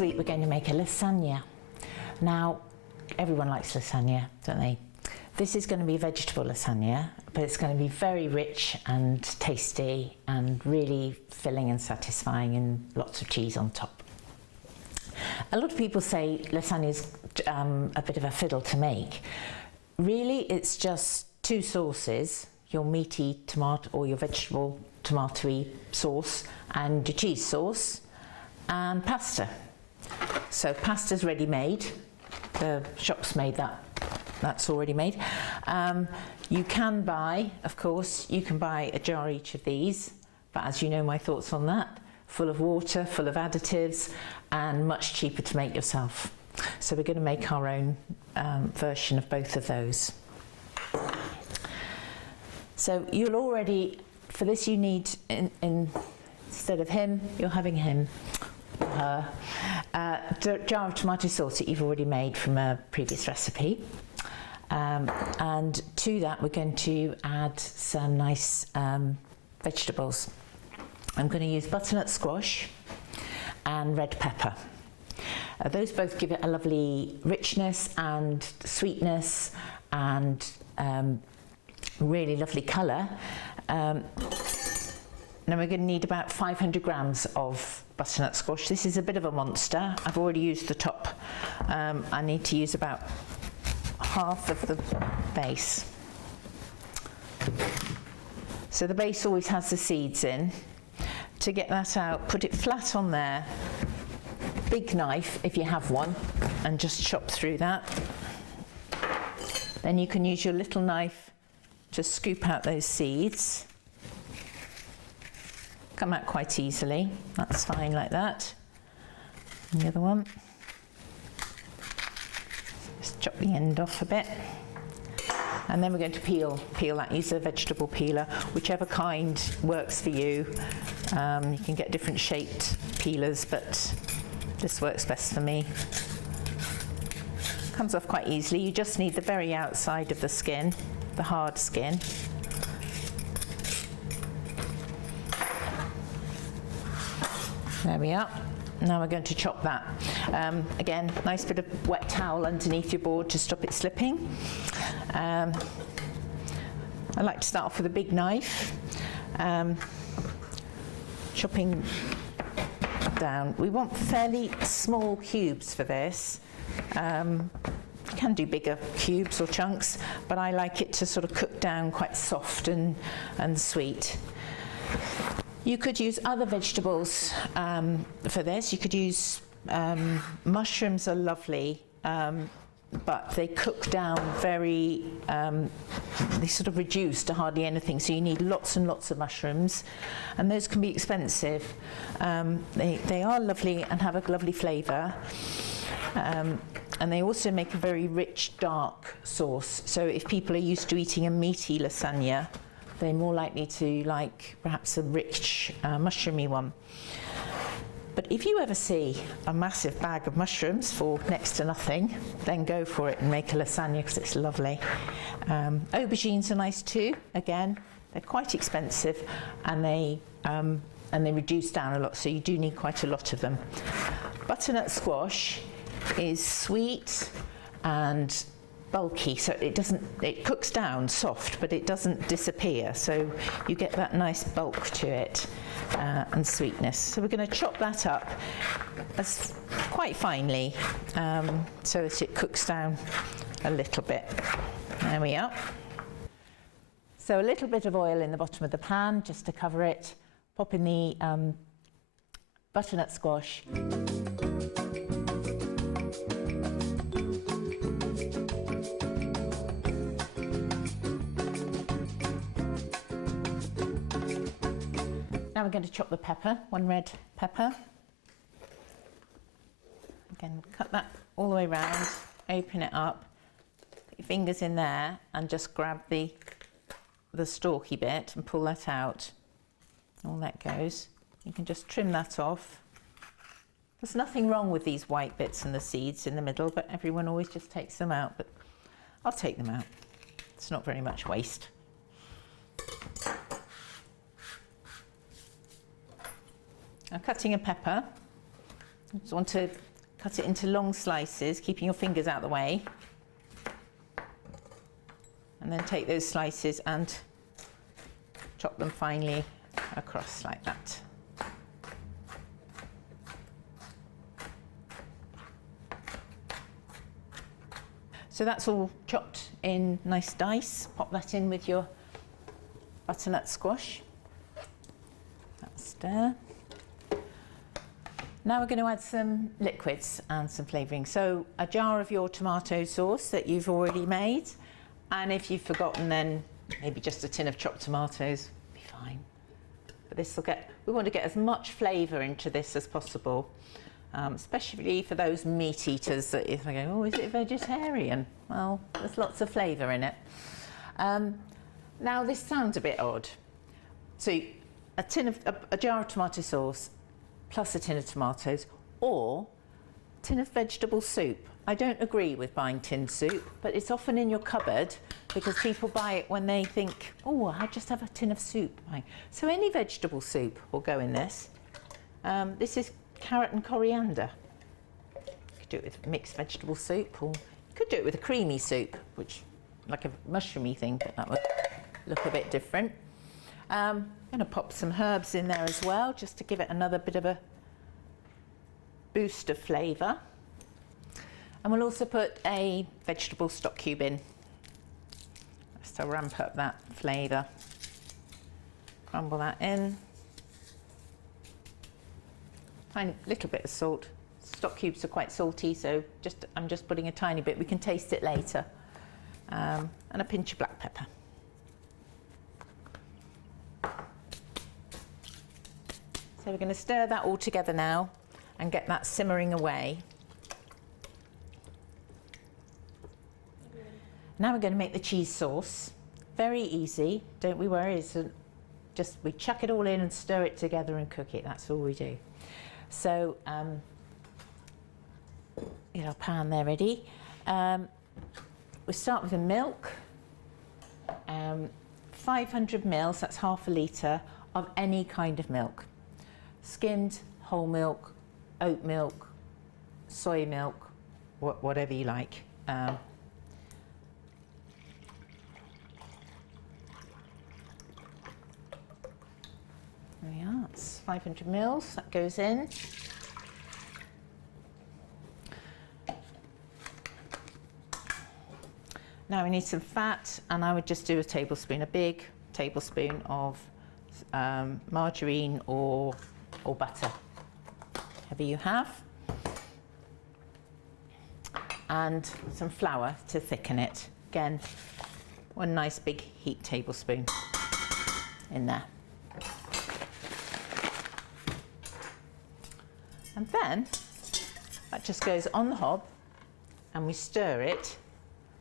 this week we're going to make a lasagna. Now, everyone likes lasagna, don't they? This is going to be vegetable lasagna, but it's going to be very rich and tasty and really filling and satisfying, and lots of cheese on top. A lot of people say lasagna is a bit of a fiddle to make. Really, it's just two sauces, your meaty tomato or your vegetable tomatoey sauce and your cheese sauce and pasta. So pasta's ready made. The shop's made that. That's already made. You can buy, of course, you can buy a jar each of these, but as you know my thoughts on that, full of water, full of additives, and much cheaper to make yourself. So we're going to make our own version of both of those. So you'll already, for this you need, instead of him, you're having him, or her, jar of tomato sauce that you've already made from a previous recipe. And to that we're going to add some nice vegetables. I'm going to use butternut squash and red pepper. Those both give it a lovely richness and sweetness and really lovely colour. Now we're going to need about 500 grams of butternut squash. This is a bit of a monster. I've already used the top. I need to use about half of the base. So the base always has the seeds in. To get that out, put it flat on there, big knife if you have one, and just chop through that. Then you can use your little knife to scoop out those seeds. Come out quite easily, that's fine like that. And the other one. Just chop the end off a bit. And then we're going to peel that. Use a vegetable peeler, whichever kind works for you. You can get different shaped peelers, but this works best for me. Comes off quite easily. You just need the very outside of the skin, the hard skin. There we are. Now we're going to chop that. Again, nice bit of wet towel underneath your board to stop it slipping. I like to start off with a big knife, chopping down. We want fairly small cubes for this. You can do bigger cubes or chunks, but I like it to sort of cook down quite soft and sweet. You could use other vegetables for this. You could use mushrooms are lovely, but they cook down very, they sort of reduce to hardly anything, so you need lots and lots of mushrooms, and those can be expensive. They are lovely and have a lovely flavour, and they also make a very rich dark sauce, so if people are used to eating a meaty lasagna, they're more likely to like perhaps a rich mushroomy one. But if you ever see a massive bag of mushrooms for next to nothing, then go for it and make a lasagna because it's lovely. Aubergines are nice too. Again, they're quite expensive and they reduce down a lot, so you do need quite a lot of them. Butternut squash is sweet and bulky, so it cooks down soft, but it doesn't disappear, so you get that nice bulk to it and sweetness. So we're going to chop that up as quite finely, so that it cooks down a little bit. There we are. So a little bit of oil in the bottom of the pan just to cover it. Pop in the butternut squash. Now we're going to chop the pepper, one red pepper. Again, cut that all the way around, open it up, put your fingers in there and just grab the stalky bit and pull that out. All that goes. You can just trim that off. There's nothing wrong with these white bits and the seeds in the middle, but everyone always just takes them out, but I'll take them out. It's not very much waste. Now cutting a pepper, I just want to cut it into long slices, keeping your fingers out of the way. And then take those slices and chop them finely across like that. So that's all chopped in nice dice. Pop that in with your butternut squash. That's there. Now we're going to add some liquids and some flavouring. So a jar of your tomato sauce that you've already made, and if you've forgotten, then maybe just a tin of chopped tomatoes will be fine. But this will we want to get as much flavour into this as possible. Especially for those meat eaters that if they go, oh, is it vegetarian? Well, there's lots of flavour in it. Now this sounds a bit odd. So a jar of tomato sauce plus a tin of tomatoes, or a tin of vegetable soup. I don't agree with buying tin soup, but it's often in your cupboard because people buy it when they think, oh, I'll just have a tin of soup. So any vegetable soup will go in this. This is carrot and coriander. You could do it with mixed vegetable soup, or you could do it with a creamy soup, which like a mushroomy thing, but that would look a bit different. I'm going to pop some herbs in there as well, just to give it another bit of a boost of flavour. And we'll also put a vegetable stock cube in, just to ramp up that flavour. Crumble that in. Tiny little bit of salt. Stock cubes are quite salty, so I'm just putting a tiny bit. We can taste it later. And a pinch of black pepper. So we're going to stir that all together now and get that simmering away. Now we're going to make the cheese sauce. Very easy, don't we worry. It's just we chuck it all in and stir it together and cook it. That's all we do. So, get our pan there ready. We start with the milk. 500 mils, that's half a litre of any kind of milk. Skimmed, whole milk, oat milk, soy milk, whatever you like. There we are, that's 500 mils, that goes in. Now we need some fat, and I would just do a tablespoon, a big tablespoon of margarine or butter, whatever you have. And some flour to thicken it. Again, one nice big heaped tablespoon in there. And then that just goes on the hob, and we stir it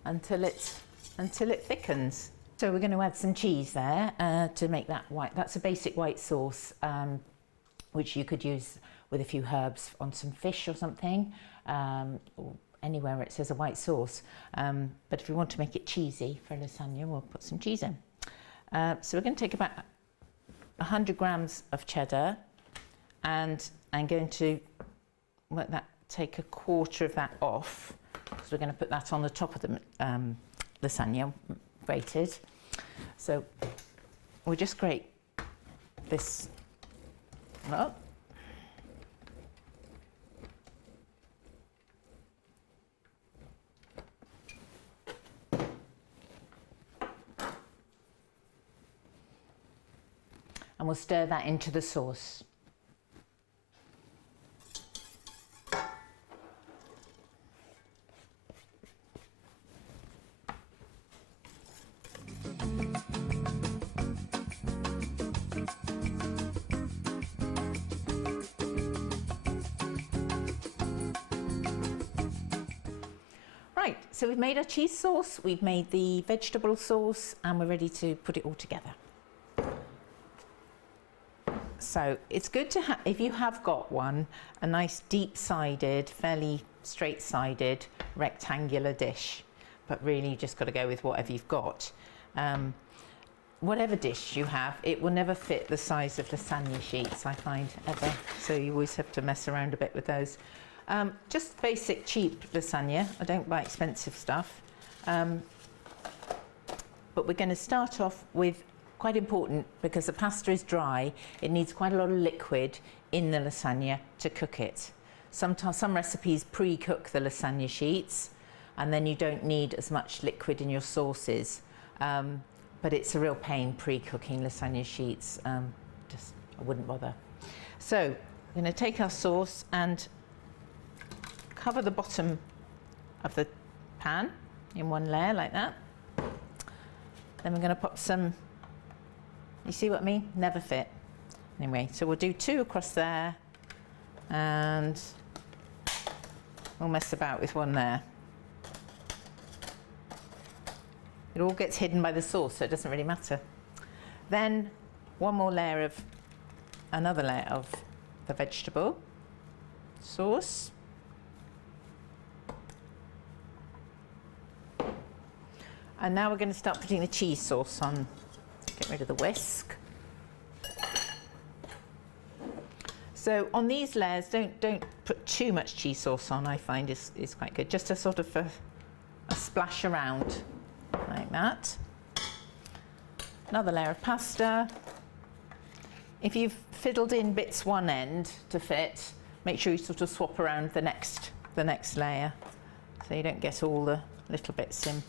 until it thickens. So we're going to add some cheese there to make that white. That's a basic white sauce, which you could use with a few herbs on some fish or something, or anywhere where it says a white sauce. But if we want to make it cheesy for lasagna, we'll put some cheese in. So we're going to take about 100 grams of cheddar, and I'm going to take a quarter of that off, because we're going to put that on the top of the lasagna, grated. So we'll just grate this up. And we'll stir that into the sauce. Right, so we've made our cheese sauce, we've made the vegetable sauce, and we're ready to put it all together. So it's good to have, if you have got one, a nice deep-sided, fairly straight-sided, rectangular dish. But really, you just got to go with whatever you've got. Whatever dish you have, it will never fit the size of lasagna sheets, I find, ever. So you always have to mess around a bit with those. Just basic cheap lasagna. I don't buy expensive stuff. But we're going to start off with, quite important, because the pasta is dry, it needs quite a lot of liquid in the lasagna to cook it. Sometimes some recipes pre-cook the lasagna sheets, and then you don't need as much liquid in your sauces. But it's a real pain pre-cooking lasagna sheets. I wouldn't bother. So we're going to take our sauce and cover the bottom of the pan in one layer like that. Then we're going to pop some, you see what I mean? Never fit. Anyway, so we'll do 2 across there, and we'll mess about with 1 there. It all gets hidden by the sauce, so it doesn't really matter. Then 1 more layer of, another layer of the vegetable sauce. And now we're going to start putting the cheese sauce on. Get rid of the whisk. So on these layers, don't put too much cheese sauce on, I find is quite good. Just a sort of a splash around like that. Another layer of pasta. If you've fiddled in bits one end to fit, make sure you sort of swap around the next layer, so you don't get all the little bits in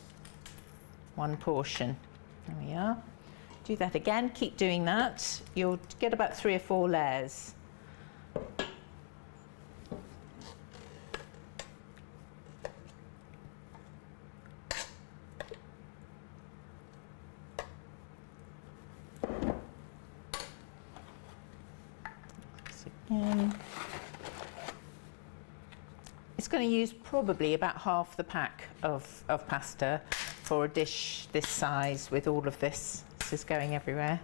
one portion. There we are. Do that again, keep doing that. You'll get about 3 or 4 layers. Again. It's going to use probably about half the pack of pasta for a dish this size with all of this. This is going everywhere.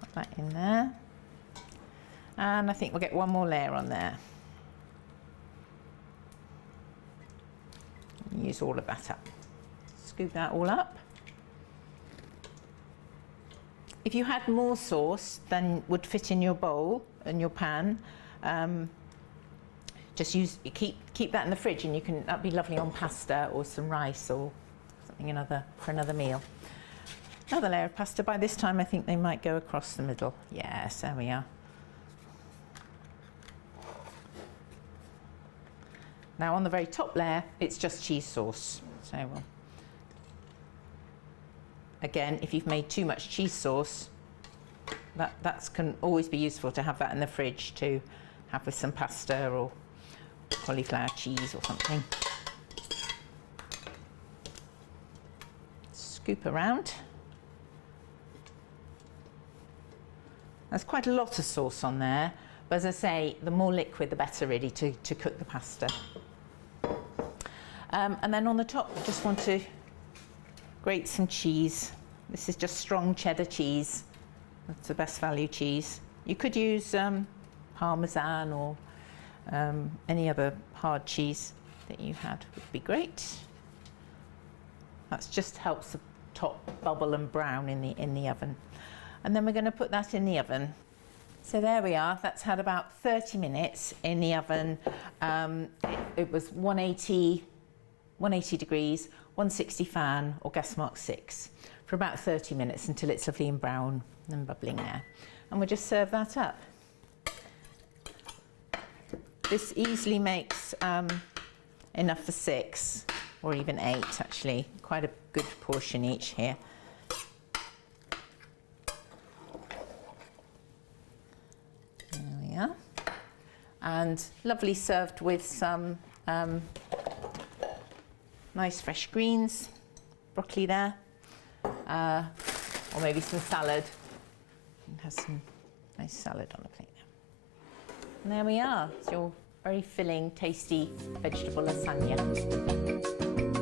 Put that in there. And I think we'll get 1 more layer on there. Use all of that up. Scoop that all up. If you had more sauce than would fit in your bowl and your pan, just keep that in the fridge, and that'd be lovely on pasta or some rice or something for another meal. Another layer of pasta. By this time I think they might go across the middle. Yes, there we are. Now on the very top layer, it's just cheese sauce. So again, if you've made too much cheese sauce, that can always be useful to have that in the fridge to have with some pasta or cauliflower cheese or something. Scoop around. There's quite a lot of sauce on there, but as I say, the more liquid the better really to cook the pasta. And then on the top, I just want to grate some cheese. This is just strong cheddar cheese. That's the best value cheese. You could use Parmesan or any other hard cheese that you had would be great. That just helps the top bubble and brown in the oven. And then we're going to put that in the oven. So there we are. That's had about 30 minutes in the oven. It was 180 degrees, 160 fan or gas mark 6 for about 30 minutes until it's lovely and brown and bubbling there. And we'll just serve that up. This easily makes enough for 6 or even 8 actually. Quite a good portion each here. There we are. And lovely served with some nice fresh greens, broccoli there, or maybe some salad. And has some nice salad on the plate there. And there we are. It's your very filling, tasty vegetable lasagna.